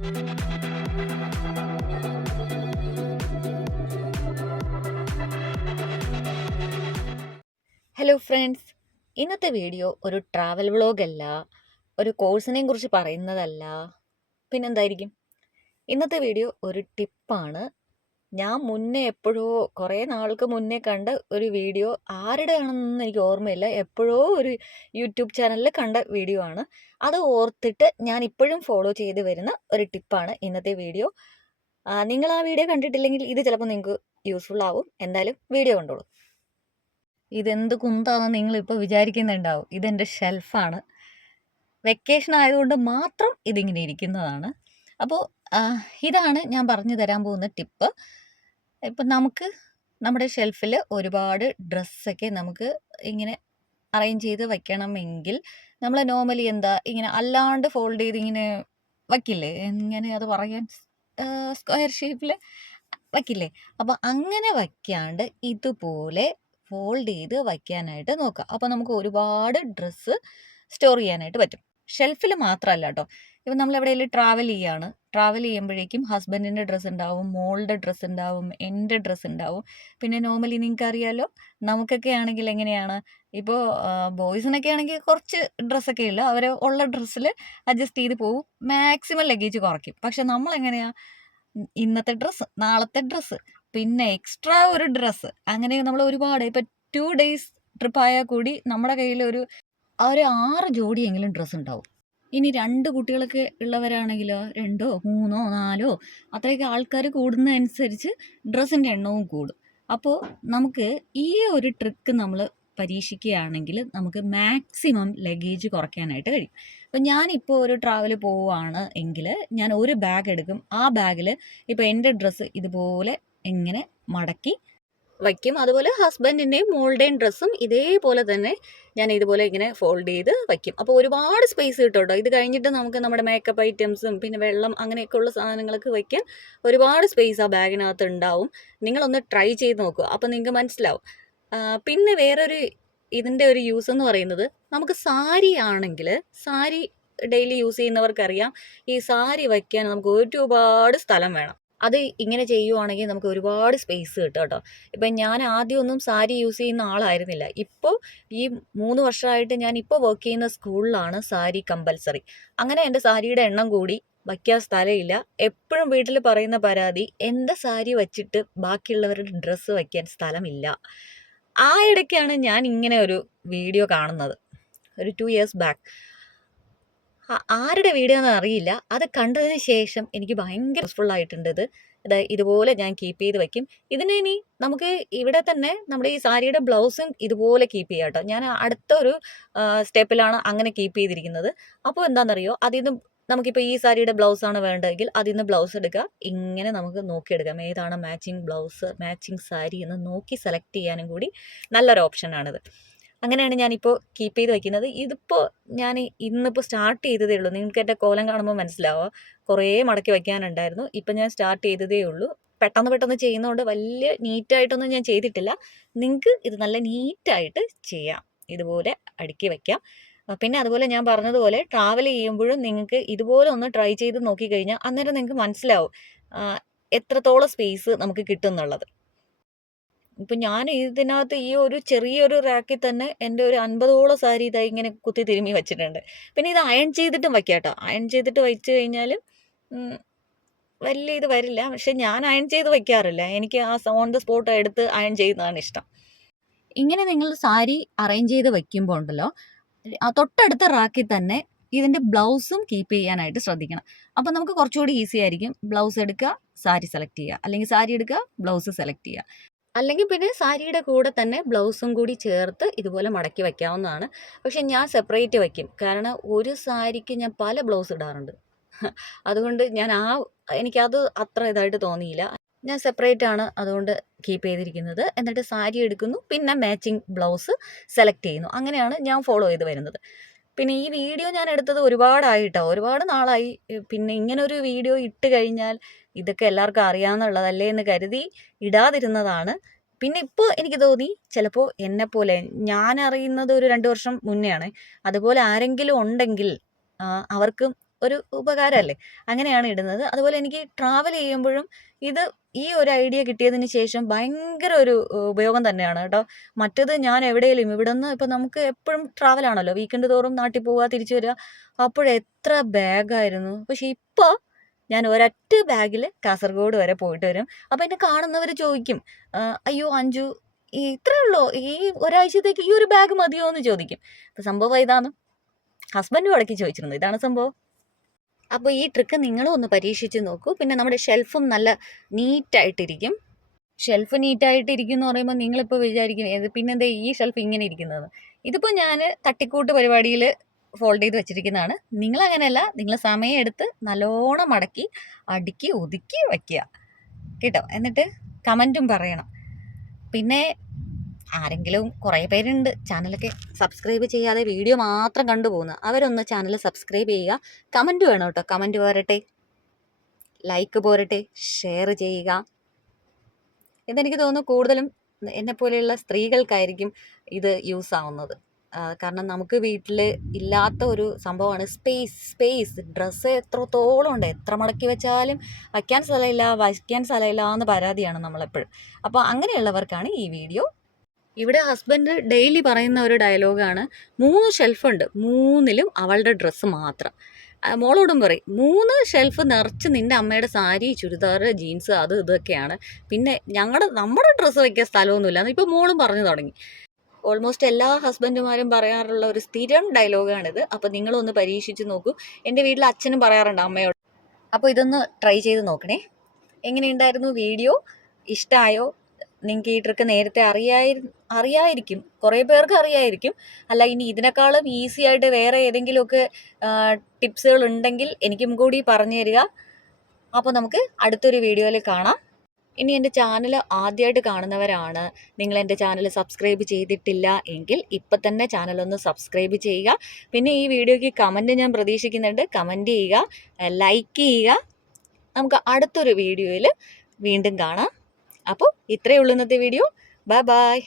Hello friends ഇന്നത്തെ video ഒരു travel വ്ളോഗല്ല ഒരു കോഴ്സിനെയും കുറിച്ച് പറയുന്നതല്ല. പിന്നെന്തായിരിക്കും? ഇന്നത്തെ വീഡിയോ ഒരു ടിപ്പാണ് ഞാൻ മുന്നേ എപ്പോഴോ കുറേ നാൾക്ക് മുന്നേ കണ്ട ഒരു വീഡിയോ ആരുടെ ആണെന്നൊന്നും എനിക്ക് ഓർമ്മയില്ല. എപ്പോഴോ ഒരു യൂട്യൂബ് ചാനലിൽ കണ്ട വീഡിയോ ആണ്. അത് ഓർത്തിട്ട് ഞാൻ ഇപ്പോഴും ഫോളോ ചെയ്ത് വരുന്ന ഒരു ടിപ്പാണ് ഇന്നത്തെ വീഡിയോ. നിങ്ങൾ ആ വീഡിയോ കണ്ടിട്ടില്ലെങ്കിൽ ഇത് ചിലപ്പോൾ നിങ്ങൾക്ക് യൂസ്ഫുൾ ആവും. എന്തായാലും വീഡിയോ കണ്ടോളൂ. ഇതെന്ത് കുന്താണെന്ന് നിങ്ങളിപ്പോൾ വിചാരിക്കുന്നുണ്ടാവും. ഇതെന്റെ ഷെൽഫാണ്. വെക്കേഷൻ ആയതുകൊണ്ട് മാത്രം ഇതിങ്ങനെ ഇരിക്കുന്നതാണ്. അപ്പോൾ ഇതാണ് ഞാൻ പറഞ്ഞു തരാൻ പോകുന്ന ടിപ്പ്. ഇപ്പം നമുക്ക് നമ്മുടെ ഷെൽഫിൽ ഒരുപാട് ഡ്രസ്സൊക്കെ നമുക്ക് ഇങ്ങനെ അറേഞ്ച് ചെയ്ത് വയ്ക്കണമെങ്കിൽ നമ്മൾ നോർമലി എന്താ ഇങ്ങനെ അല്ലാണ്ട് ഫോൾഡ് ചെയ്ത് ഇങ്ങനെ വയ്ക്കില്ലേ എങ്ങനെ അത് പറയാൻ സ്ക്വയർ ഷേപ്പിൽ വയ്ക്കില്ലേ അപ്പോൾ അങ്ങനെ വയ്ക്കാണ്ട് ഇതുപോലെ ഫോൾഡ് ചെയ്ത് വയ്ക്കാനായിട്ട് നോക്കുക. അപ്പോൾ നമുക്ക് ഒരുപാട് ഡ്രസ്സ് സ്റ്റോർ ചെയ്യാനായിട്ട് പറ്റും. ഷെൽഫിൽ മാത്രമല്ല കേട്ടോ. ഇപ്പം നമ്മൾ എവിടെയെങ്കിലും ട്രാവൽ ചെയ്യാണ് ട്രാവൽ ചെയ്യുമ്പോഴേക്കും ഹസ്ബൻഡിന്റെ ഡ്രസ്സ് ഉണ്ടാവും മോളുടെ ഡ്രസ്സ് ഉണ്ടാവും എന്റെ ഡ്രസ്സ് ഉണ്ടാവും. പിന്നെ നോർമലി നിങ്ങൾക്ക് അറിയാലോ നമുക്കൊക്കെ ആണെങ്കിൽ എങ്ങനെയാണ് ഇപ്പോൾ ബോയ്സിനൊക്കെ ആണെങ്കിൽ കുറച്ച് ഡ്രസ്സൊക്കെ ഉള്ളു. അവർ ഉള്ള ഡ്രസ്സിൽ അഡ്ജസ്റ്റ് ചെയ്ത് പോകും മാക്സിമം ലഗേജ് കുറയ്ക്കും. പക്ഷെ നമ്മൾ എങ്ങനെയാണ് ഇന്നത്തെ ഡ്രസ്സ് നാളത്തെ ഡ്രസ്സ് പിന്നെ എക്സ്ട്രാ ഒരു ഡ്രസ്സ് അങ്ങനെ നമ്മൾ ഒരുപാട് ഇപ്പം ടു ഡേയ്സ് ട്രിപ്പ് ആയാൽ കൂടി നമ്മുടെ കയ്യിൽ ഒരു ഒരു ആറ് ജോഡിയെങ്കിലും ഡ്രസ്സ് ഉണ്ടാവും. ഇനി രണ്ട് കുട്ടികളൊക്കെ ഉള്ളവരാണെങ്കിലോ? രണ്ടോ മൂന്നോ നാലോ? അത്രയൊക്കെ ആൾക്കാർ കൂടുന്നതനുസരിച്ച് ഡ്രസ്സിന്റെ എണ്ണവും കൂടും. അപ്പോൾ നമുക്ക് ഈ ഒരു ട്രിക്ക് നമ്മൾ പരീക്ഷിക്കുകയാണെങ്കിൽ നമുക്ക് മാക്സിമം ലഗേജ് കുറയ്ക്കാനായിട്ട് കഴിയും. അപ്പം ഞാനിപ്പോൾ ഒരു ട്രാവൽ പോവുകയാണ് എങ്കിൽ ഞാൻ ഒരു ബാഗ് എടുക്കും. ആ ബാഗിൽ ഇപ്പോൾ എന്റെ ഡ്രസ്സ് ഇതുപോലെ ഇങ്ങനെ മടക്കി വയ്ക്കും. അതുപോലെ ഹസ്ബൻഡിന്റെയും മോളുടെയും ഡ്രസ്സും ഇതേപോലെ തന്നെ ഞാൻ ഇതുപോലെ ഇങ്ങനെ ഫോൾഡ് ചെയ്ത് വയ്ക്കും. അപ്പോൾ ഒരുപാട് സ്പേസ് കിട്ടും കേട്ടോ ഇത് കഴിഞ്ഞിട്ട് നമുക്ക് നമ്മുടെ മേക്കപ്പ് ഐറ്റംസും പിന്നെ വെള്ളം അങ്ങനെയൊക്കെയുള്ള സാധനങ്ങളൊക്കെ വയ്ക്കാൻ ഒരുപാട് സ്പേസ് ആ ബാഗിനകത്ത് ഉണ്ടാവും. നിങ്ങളൊന്ന് ട്രൈ ചെയ്ത് നോക്കുക. അപ്പോൾ നിങ്ങൾക്ക് മനസ്സിലാവും. പിന്നെ വേറൊരു ഇതിന്റെ ഒരു യൂസ് എന്ന് പറയുന്നത് നമുക്ക് സാരി ആണെങ്കിൽ സാരി ഡെയിലി യൂസ് ചെയ്യുന്നവർക്കറിയാം. ഈ സാരി വയ്ക്കാൻ നമുക്ക് ഒരുപാട് സ്ഥലം വേണം. അത് ഇങ്ങനെ ചെയ്യുവാണെങ്കിൽ നമുക്ക് ഒരുപാട് സ്പേസ് കിട്ടും കേട്ടോ. ഇപ്പം ഞാൻ ആദ്യമൊന്നും സാരി യൂസ് ചെയ്യുന്ന ആളായിരുന്നില്ല. ഇപ്പോൾ ഈ മൂന്ന് വർഷമായിട്ട് ഞാൻ ഇപ്പോൾ വർക്ക് ചെയ്യുന്ന സ്കൂളിലാണ് സാരി കമ്പൽസറി അങ്ങനെ എന്റെ സാരിയുടെ എണ്ണം കൂടി വയ്ക്കാൻ സ്ഥലമില്ല. എപ്പോഴും വീട്ടിൽ പറയുന്ന പരാതി എന്റെ സാരി വച്ചിട്ട് ബാക്കിയുള്ളവരുടെ ഡ്രസ്സ് വയ്ക്കാൻ സ്ഥലമില്ല. ആ ഇടയ്ക്കാണ് ഞാൻ ഇങ്ങനെ ഒരു വീഡിയോ കാണുന്നത്. ഒരു ടു ഇയേഴ്സ് ബാക്ക് ആരുടെ വീഡിയോ എന്ന് അറിയില്ല. അത് കണ്ടതിന് ശേഷം എനിക്ക് ഭയങ്കര യൂസ്ഫുൾ ആയിട്ടുണ്ട് ഇത്. ഇത് ഇതുപോലെ ഞാൻ കീപ്പ് ചെയ്ത് വെക്കും. ഇതിനെ ഇനി നമുക്ക് ഇവിടെ തന്നെ നമ്മുടെ ഈ സാരിയുടെ ബ്ലൗസും ഇതുപോലെ കീപ്പ് ചെയ്യാം കേട്ടോ. ഞാൻ അടുത്തൊരു സ്റ്റെപ്പിലാണ് അങ്ങനെ കീപ്പ് ചെയ്തിരിക്കുന്നത്. അപ്പോൾ എന്താണെന്നറിയോ? അതിൽ നിന്ന് നമുക്കിപ്പോൾ ഈ സാരിയുടെ ബ്ലൗസ് ആണ് വേണ്ടതെങ്കിൽ അതിൽ നിന്ന് ബ്ലൗസ് എടുക്കുക ഇങ്ങനെ നമുക്ക് നോക്കിയെടുക്കാം. ഏതാണ് മാച്ചിങ് ബ്ലൗസ് മാച്ചിങ് സാരി എന്ന് നോക്കി സെലക്ട് ചെയ്യാനും കൂടി നല്ലൊരു ഓപ്ഷനാണിത് അങ്ങനെയാണ് ഞാനിപ്പോൾ കീപ്പ് ചെയ്ത് വയ്ക്കുന്നത് ഇതിപ്പോൾ ഞാൻ ഇന്നിപ്പോൾ സ്റ്റാർട്ട് ചെയ്തതേ ഉള്ളൂ. നിങ്ങൾക്ക് എന്റെ കോലം കാണുമ്പോൾ മനസ്സിലാവുക കുറേ മടക്കി വയ്ക്കാനുണ്ടായിരുന്നു ഇപ്പം ഞാൻ സ്റ്റാർട്ട് ചെയ്തതേ ഉള്ളൂ. പെട്ടെന്ന് പെട്ടെന്ന് ചെയ്യുന്നതുകൊണ്ട് വലിയ നീറ്റായിട്ടൊന്നും ഞാൻ ചെയ്തിട്ടില്ല. നിങ്ങൾക്ക് ഇത് നല്ല നീറ്റായിട്ട് ചെയ്യാം. ഇതുപോലെ അടുക്കി വയ്ക്കാം പിന്നെ അതുപോലെ ഞാൻ പറഞ്ഞതുപോലെ ട്രാവൽ ചെയ്യുമ്പോഴും നിങ്ങൾക്ക് ഇതുപോലെ ഒന്ന് ട്രൈ ചെയ്ത് നോക്കിക്കഴിഞ്ഞാൽ അന്നേരം നിങ്ങൾക്ക് മനസ്സിലാവും എത്രത്തോളം സ്പേസ് നമുക്ക് കിട്ടും എന്നുള്ളത്. ഇപ്പം ഞാൻ ഇതിനകത്ത് ഈ ഒരു ചെറിയൊരു റാക്കിൽ തന്നെ എന്റെ ഒരു അൻപതോളം സാരി ഇതായി ഇങ്ങനെ കുത്തി തിരുമ്മി വെച്ചിട്ടുണ്ട്. പിന്നെ ഇത് അയൺ ചെയ്തിട്ടും വയ്ക്കാം കേട്ടോ. അയൺ ചെയ്തിട്ട് വെച്ച് കഴിഞ്ഞാൽ വലിയ ഇത് വരില്ല. പക്ഷെ ഞാൻ അയൺ ചെയ്ത് വയ്ക്കാറില്ല. എനിക്ക് ആ ഓൺ ദ സ്പോട്ട് എടുത്ത് അയൺ ചെയ്യുന്നതാണ് ഇഷ്ടം. ഇങ്ങനെ നിങ്ങൾ സാരി അറേഞ്ച് ചെയ്ത് വയ്ക്കുമ്പോൾ ഉണ്ടല്ലോ തൊട്ടടുത്ത റാക്കിൽ തന്നെ ഇതിന്റെ ബ്ലൗസും കീപ്പ് ചെയ്യാനായിട്ട് ശ്രദ്ധിക്കണം. അപ്പം നമുക്ക് കുറച്ചുകൂടി ഈസി ആയിരിക്കും. ബ്ലൗസ് എടുക്കുക സാരി സെലക്ട് ചെയ്യുക. അല്ലെങ്കിൽ സാരി എടുക്കുക ബ്ലൗസ് സെലക്ട് ചെയ്യുക. അല്ലെങ്കിൽ പിന്നെ സാരിയുടെ കൂടെ തന്നെ ബ്ലൗസും കൂടി ചേർത്ത് ഇതുപോലെ മടക്കി വയ്ക്കാവുന്നതാണ് പക്ഷെ ഞാൻ സെപ്പറേറ്റ് വയ്ക്കും കാരണം ഒരു സാരിക്ക് ഞാൻ പല ബ്ലൗസ് ഇടാറുണ്ട്. അതുകൊണ്ട് ഞാൻ ആ എനിക്കത് അത്ര ഇതായിട്ട് തോന്നിയില്ല. ഞാൻ സെപ്പറേറ്റ് ആണ് അതുകൊണ്ട് കീപ്പ് ചെയ്തിരിക്കുന്നത്. എന്നിട്ട് സാരി എടുക്കുന്നു. പിന്നെ മാച്ചിങ് ബ്ലൗസ് സെലക്ട് ചെയ്യുന്നു. അങ്ങനെയാണ് ഞാൻ ഫോളോ ചെയ്ത് വരുന്നത്. പിന്നെ ഈ വീഡിയോ ഞാൻ എടുത്തത് ഒരുപാടായിട്ടോ. ഒരുപാട് നാളായി. പിന്നെ ഇങ്ങനെ ഒരു വീഡിയോ ഇട്ട് കഴിഞ്ഞാൽ ഇതൊക്കെ എല്ലാവർക്കും അറിയാമെന്നുള്ളതല്ലേ എന്ന് കരുതി ഇടാതിരുന്നതാണ്. പിന്നെ ഇപ്പോൾ എനിക്ക് തോന്നി ചിലപ്പോൾ എന്നെപ്പോലെ ഞാൻ അറിയുന്നത് ഒരു രണ്ട് വർഷം മുന്നെയാണ്. അതുപോലെ ആരെങ്കിലും ഉണ്ടെങ്കിൽ അവർക്ക് ഒരു ഉപകാരമല്ലേ? അങ്ങനെയാണ് ഇടുന്നത്. അതുപോലെ എനിക്ക് ട്രാവൽ ചെയ്യുമ്പോഴും ഇത് ഈ ഒരു ഐഡിയ കിട്ടിയതിന് ശേഷം ഭയങ്കര ഒരു ഉപയോഗം തന്നെയാണ് കേട്ടോ. മറ്റത് ഞാൻ എവിടെയെങ്കിലും ഇവിടെ നിന്ന് ഇപ്പം നമുക്ക് എപ്പോഴും ട്രാവലാണല്ലോ വീക്കെൻഡ് തോറും നാട്ടിൽ പോവുക തിരിച്ചു വരിക. അപ്പോഴെത്ര ബാഗായിരുന്നു പക്ഷെ ഇപ്പോൾ ഞാൻ ഒരൊറ്റ ബാഗിൽ കാസർഗോഡ് വരെ പോയിട്ട് വരും. അപ്പോൾ എന്നെ കാണുന്നവർ ചോദിക്കും അയ്യോ അഞ്ചു ഇത്രേ ഉള്ളൂ? ഈ ഒരാഴ്ചത്തേക്ക് ഈ ഒരു ബാഗ് മതിയോ? എന്ന് ചോദിക്കും. അപ്പോൾ സംഭവം ഇതാണ് ഹസ്ബൻഡ് ഇടയ്ക്ക് ചോദിച്ചിരുന്നു ഇതാണ് സംഭവം? അപ്പോൾ ഈ ട്രിക്ക് നിങ്ങളും ഒന്ന് പരീക്ഷിച്ച് നോക്കൂ. പിന്നെ നമ്മുടെ ഷെൽഫും നല്ല നീറ്റായിട്ടിരിക്കും. ഷെൽഫ് നീറ്റായിട്ടിരിക്കും എന്ന് പറയുമ്പോൾ നിങ്ങളിപ്പോൾ വിചാരിക്കും "ഏത് പിന്നെന്താ ഈ ഷെൽഫ് ഇങ്ങനെ ഇരിക്കുന്നത്? ഇതിപ്പോൾ ഞാൻ തട്ടിക്കൂട്ട് പരിപാടിയിൽ ഫോൾഡ് ചെയ്ത് വെച്ചിരിക്കുന്നതാണ്. നിങ്ങളങ്ങനെയല്ല നിങ്ങൾ സമയം എടുത്ത് നല്ലോണം മടക്കി അടുക്കി ഒതുക്കി വയ്ക്കുക കേട്ടോ? എന്നിട്ട് കമന്റും പറയണം. പിന്നെ ആരെങ്കിലും കുറേ പേരുണ്ട്. ചാനലൊക്കെ സബ്സ്ക്രൈബ് ചെയ്യാതെ വീഡിയോ മാത്രം കണ്ടുപോകുന്നത് അവരൊന്ന് ചാനൽ സബ്സ്ക്രൈബ് ചെയ്യുക. കമന്റ് വേണം കേട്ടോ. കമന്റ് പോരട്ടെ. ലൈക്ക് പോരട്ടെ. ഷെയർ ചെയ്യുക. ഇതെനിക്ക് തോന്നുന്നു കൂടുതലും എന്നെപ്പോലെയുള്ള സ്ത്രീകൾക്കായിരിക്കും ഇത് യൂസ് ആവുന്നത്. കാരണം നമുക്ക് വീട്ടിൽ ഇല്ലാത്ത ഒരു സംഭവമാണ് സ്പേസ് സ്പേസ്. ഡ്രസ്സ് എത്രത്തോളം ഉണ്ട് എത്ര മടക്കി വെച്ചാലും വയ്ക്കാൻ സ്ഥലമില്ല വയ്ക്കാൻ സ്ഥലമില്ല എന്ന് പരാതിയാണ് നമ്മളെപ്പോഴും. അപ്പോൾ അങ്ങനെയുള്ളവർക്കാണ് ഈ വീഡിയോ ഇവിടെ ഹസ്ബൻഡ് ഡെയിലി പറയുന്ന ഒരു ഡയലോഗാണ് മൂന്ന് ഷെൽഫുണ്ട് മൂന്നിലും അവളുടെ ഡ്രസ്സ് മാത്രം. മോളോടും പറയും മൂന്ന് ഷെൽഫ് നിറച്ച് നിന്റെ അമ്മയുടെ സാരി ചുരിദാർ ജീൻസ് അത് ഇതൊക്കെയാണ്. പിന്നെ ഞങ്ങളുടെ നമ്മുടെ ഡ്രസ്സ് വയ്ക്കാൻ സ്ഥലമൊന്നുമില്ല. ഇപ്പോൾ മോളും പറഞ്ഞു തുടങ്ങി. ഓൾമോസ്റ്റ് എല്ലാ ഹസ്ബൻഡുമാരും പറയാറുള്ള ഒരു സ്ഥിരം ഡയലോഗാണിത് അപ്പോൾ നിങ്ങളൊന്ന് പരീക്ഷിച്ച് നോക്കൂ. എന്റെ വീട്ടിൽ അച്ഛനും പറയാറുണ്ട് അമ്മയോട്. അപ്പോൾ ഇതൊന്ന് ട്രൈ ചെയ്ത് നോക്കണേ. എങ്ങനെയുണ്ടായിരുന്നു വീഡിയോ? ഇഷ്ടമായോ നിങ്ങൾക്ക് ഈ ട്രിക്ക് നേരത്തെ അറിയായി അറിയായിരിക്കും. കുറേ പേർക്ക് അറിയായിരിക്കും. അല്ല ഇനി ഇതിനേക്കാളും ഈസി ആയിട്ട് വേറെ ഏതെങ്കിലുമൊക്കെ ടിപ്സുകൾ ഉണ്ടെങ്കിൽ എനിക്കും കൂടി പറഞ്ഞു തരിക. അപ്പോൾ നമുക്ക് അടുത്തൊരു വീഡിയോയിൽ കാണാം. ഇനി എന്റെ ചാനൽ ആദ്യമായിട്ട് കാണുന്നവരാണ്. നിങ്ങൾ എന്റെ ചാനൽ സബ്സ്ക്രൈബ് ചെയ്തിട്ടില്ല എങ്കിൽ ഇപ്പം തന്നെ ചാനലൊന്ന് സബ്സ്ക്രൈബ് ചെയ്യുക. പിന്നെ ഈ വീഡിയോയ്ക്ക് കമന്റ് ഞാൻ പ്രതീക്ഷിക്കുന്നുണ്ട്. കമന്റ് ചെയ്യുക ലൈക്ക് ചെയ്യുക. നമുക്ക് അടുത്തൊരു വീഡിയോയിൽ വീണ്ടും കാണാം. അപ്പോൾ ഇത്രയേ ഉള്ളൂ ഇന്നത്തെ വീഡിയോ. Bye bye